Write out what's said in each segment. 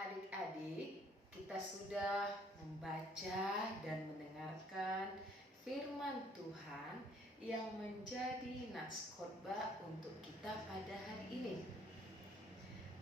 Adik-adik, kita sudah membaca dan mendengarkan firman Tuhan yang menjadi nats khotbah untuk kita pada hari ini.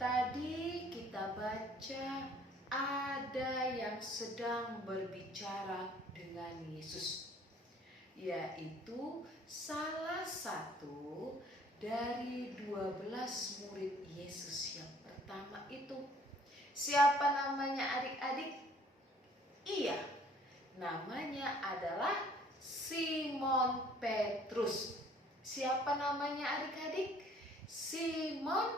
Tadi kita baca ada yang sedang berbicara dengan Yesus, yaitu salah satu dari 12 murid Yesus yang pertama itu. Siapa namanya adik-adik? Iya, namanya adalah Simon Petrus. Siapa namanya adik-adik? Simon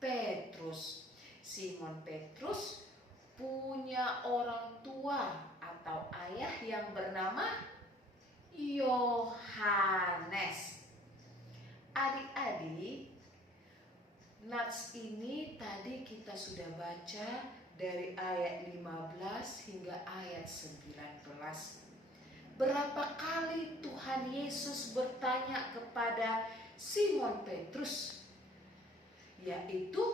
Petrus. Simon Petrus punya orang tua atau ayah yang bernama Yohanes. Adik-adik, nats ini tadi kita sudah baca dari ayat 15 hingga ayat 19. Berapa kali Tuhan Yesus bertanya kepada Simon Petrus? Yaitu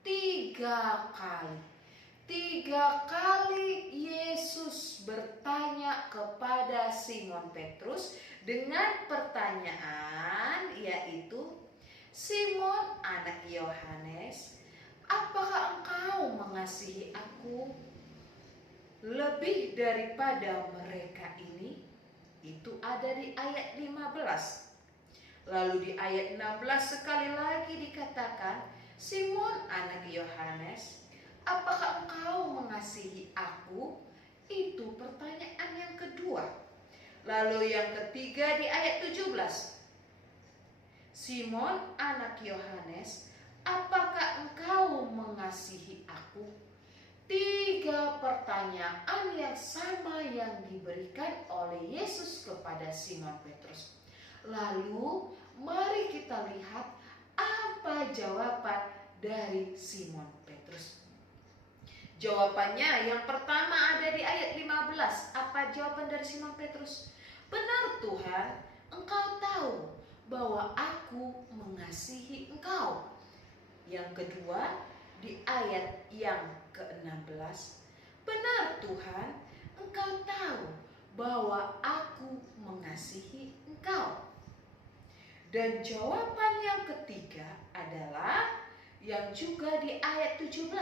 3 kali. 3 kali Yesus bertanya kepada Simon Petrus dengan pertanyaan, yaitu, Simon, anak Yohanes, apakah engkau mengasihi aku lebih daripada mereka ini? Itu ada di ayat 15. Lalu di ayat 16 sekali lagi dikatakan, Simon, anak Yohanes, apakah engkau mengasihi aku? Itu pertanyaan yang kedua. Lalu yang ketiga di ayat 17. Simon, anak Yohanes, apakah engkau mengasihi aku? 3 pertanyaan yang sama yang diberikan oleh Yesus kepada Simon Petrus. Lalu mari kita lihat apa jawaban dari Simon Petrus. Jawabannya yang pertama ada di ayat 15. Apa jawaban dari Simon Petrus? Benar Tuhan, engkau tahu bahwa aku mengasihi engkau. Yang kedua di ayat yang ke-16. Benar Tuhan, engkau tahu bahwa aku mengasihi engkau. Dan jawaban yang ketiga adalah yang juga di ayat 17.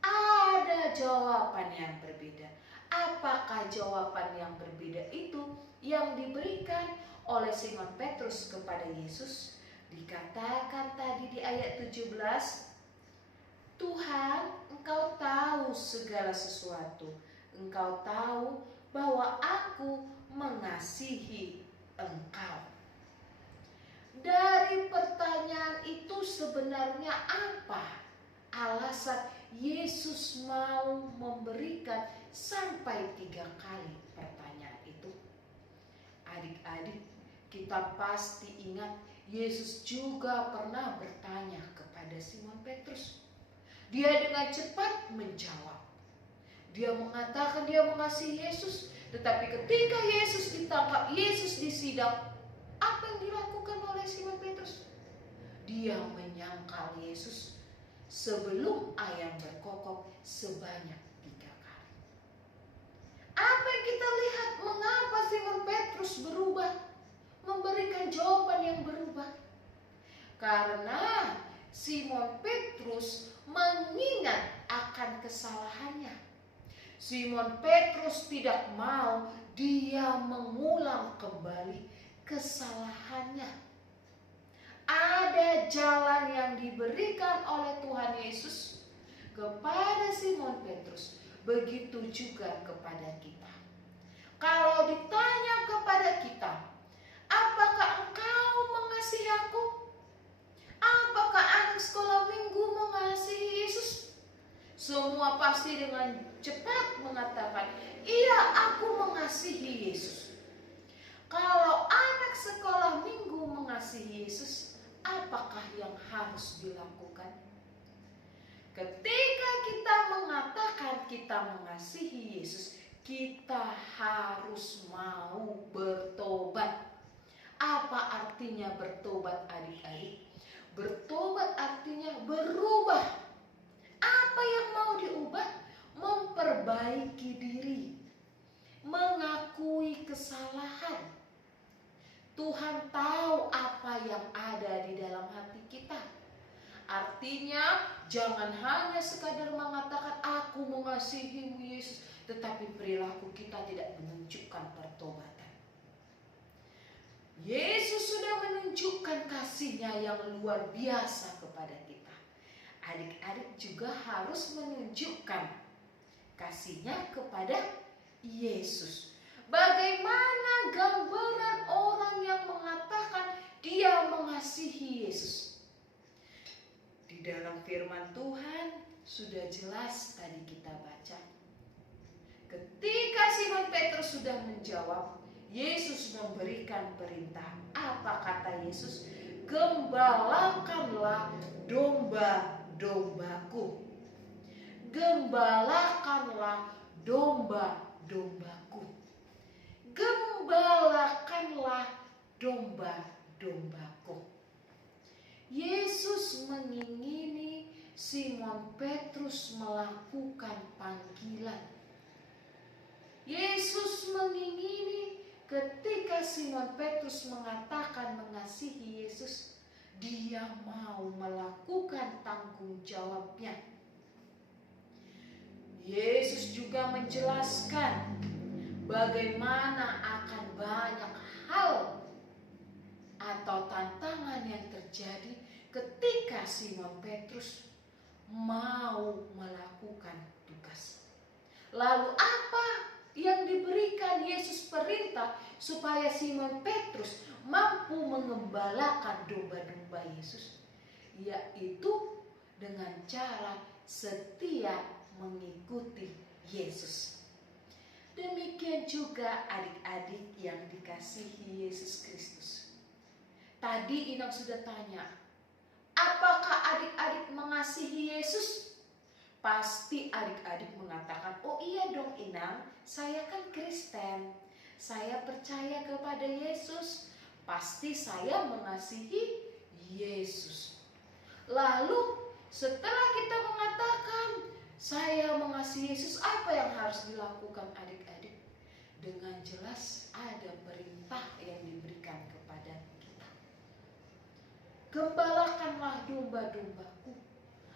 Ada jawaban yang berbeda. Apakah jawaban yang berbeda itu yang diberikan oleh Simon Petrus kepada Yesus? Dikatakan tadi di ayat 17, Tuhan, engkau tahu segala sesuatu. Engkau tahu bahwa aku mengasihi engkau. Dari pertanyaan itu sebenarnya apa alasan Yesus mau memberikan sampai 3 kali pertanyaan itu? Adik-adik, kita pasti ingat Yesus juga pernah bertanya kepada Simon Petrus. Dia dengan cepat menjawab. Dia mengatakan dia mengasihi Yesus, tetapi ketika Yesus ditangkap, Yesus disidang, apa yang dilakukan oleh Simon Petrus? Dia menyangkal Yesus sebelum ayam berkokok sebanyak 3 kali. Apa yang kita lihat mengapa Simon Petrus berubah, memberikan jawaban yang berubah? Karena Simon Petrus mengingat akan kesalahannya. Simon Petrus tidak mau dia mengulang kembali kesalahannya. Ada jalan yang diberikan oleh Tuhan Yesus kepada Simon Petrus, begitu juga kepada kita. Kalau ditanya kepada kita, apakah engkau mengasihi aku? Apakah anak sekolah minggu mengasihi Yesus? Semua pasti dengan cepat mengatakan, iya, aku mengasihi Yesus. Kalau anak sekolah minggu mengasihi Yesus, apakah yang harus dilakukan? Ketika kita mengatakan kita mengasihi Yesus, kita harus mau bertobat. Apa artinya bertobat, adik-adik? Bertobat artinya berubah. Apa yang mau diubah? memperbaiki diri, mengakui kesalahan. Tuhan tahu apa yang ada di dalam hati kita. Artinya jangan hanya sekadar mengatakan aku mengasihimu Yesus, tetapi perilaku kita tidak menunjukkan pertobatan. Yesus sudah menunjukkan kasih-Nya yang luar biasa kepada kita. Adik-adik juga harus menunjukkan kasih-Nya kepada Yesus. Bagaimana gambaran orang yang mengatakan dia mengasihi Yesus? Di dalam firman Tuhan sudah jelas tadi kita baca. Ketika Simon Petrus sudah menjawab, Yesus memberikan perintah. Apa kata Yesus? Gembalakanlah domba-dombaku. Gembalakanlah domba-dombaku. Gembalakanlah domba-dombaku. Yesus mengingini Simon Petrus melakukan panggilan. Yesus mengingini ketika Simon Petrus mengatakan mengasihi Yesus, dia mau melakukan tanggung jawabnya. Yesus juga menjelaskan bagaimana akan banyak hal atau tantangan yang terjadi ketika Simon Petrus mau melakukan tugas. Lalu apa yang diberikan Yesus perintah supaya Simon Petrus mampu mengembalakan domba-domba Yesus? Yaitu dengan cara setia mengikuti Yesus. Demikian juga adik-adik yang dikasihi Yesus Kristus. Tadi Inang sudah tanya, apakah adik-adik mengasihi Yesus? Pasti adik-adik mengatakan, oh iya dong Inang, saya kan Kristen, saya percaya kepada Yesus, pasti saya mengasihi Yesus. Lalu setelah kita mengatakan saya mengasihi Yesus, apa yang harus dilakukan adik-adik? Dengan jelas ada perintah yang diberikan kepada kita. Gembalakanlah domba-dombaku.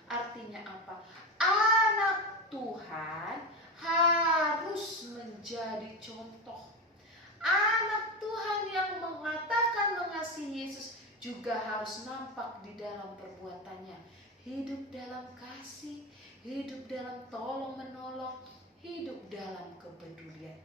Artinya apa? Anak Tuhan harus menjadi contoh. Anak Tuhan yang mengatakan mengasihi Yesus juga harus nampak di dalam perbuatannya. Hidup dalam kasih, hidup dalam tolong menolong, hidup dalam kepedulian.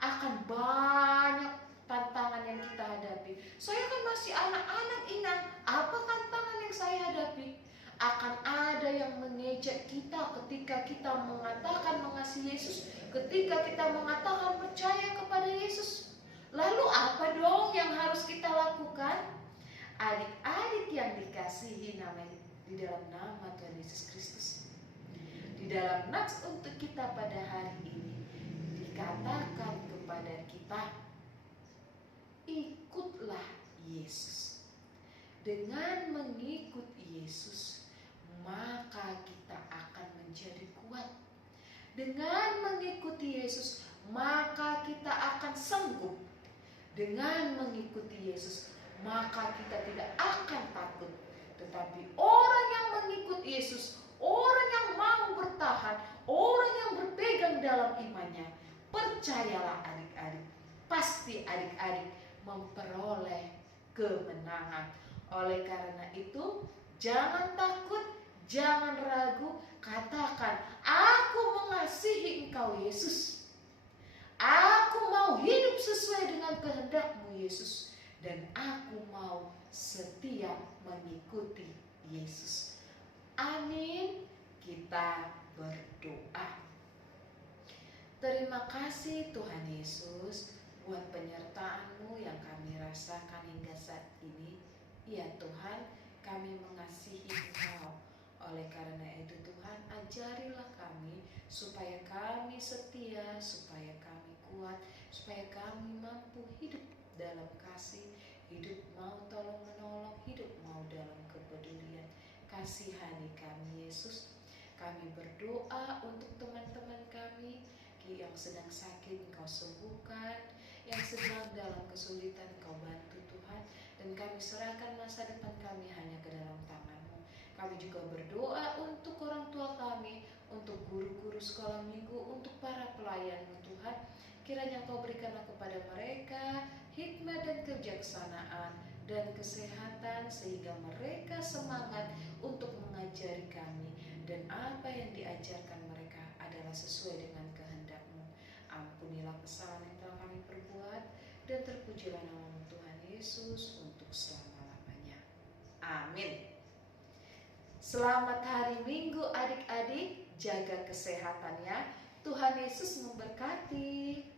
Akan banyak tantangan yang kita hadapi. Saya kan masih anak-anak Inang. Apa tantangan yang saya hadapi? Akan ada yang mengejek kita ketika kita mengatakan mengasihi Yesus, ketika kita mengatakan percaya kepada Yesus. Lalu apa dong yang harus kita lakukan? Adik-adik yang dikasihi namanya di dalam nama Tuhan Yesus Kristus. Di dalam nats untuk kita pada hari ini dikatakan kepada kita, ikutlah Yesus. Dengan mengikut Yesus, maka kita akan menjadi kuat. Dengan mengikuti Yesus, maka kita akan sanggup. Dengan mengikuti Yesus, maka kita tidak akan takut. Tetapi orang yang mengikut Yesus, orang yang mau bertahan, orang yang berpegang dalam imannya, percayalah adik-adik, pasti adik-adik memperoleh kemenangan. Oleh karena itu, jangan takut, jangan ragu, katakan, aku mengasihi Engkau Yesus. Aku mau hidup sesuai dengan kehendak-Mu Yesus, dan aku mau setia mengikuti Yesus. Amin. Kita berdoa. Terima kasih Tuhan Yesus buat penyertaan-Mu yang kami rasakan hingga saat ini. Ya Tuhan, kami mengasihi Engkau. Oleh karena itu Tuhan, ajarilah kami supaya kami setia, supaya kami kuat, supaya kami mampu hidup dalam kasih, hidup mau tolong menolong, hidup mau dalam kepedulian. Kasihani kami Yesus. Kami berdoa untuk teman-teman kami yang sedang sakit Engkau sembuhkan, yang sedang dalam kesulitan Engkau bantu Tuhan, dan kami serahkan masa depan kami hanya ke dalam tangan-Mu. Kami juga berdoa untuk orang tua kami, untuk guru-guru sekolah minggu, untuk para pelayan-Mu Tuhan. Kiranya Engkau berikanlah kepada mereka hikmat dan kebijaksanaan dan kesehatan, sehingga mereka semangat untuk mengajari kami, dan apa yang diajarkan mereka adalah sesuai dengan kehendak-Mu. Ampunilah kesalahan yang telah kami perbuat, dan terpujilah nama Tuhan Yesus untuk selama-lamanya. Amin. Selamat hari Minggu adik-adik, jaga kesehatannya. Tuhan Yesus memberkati.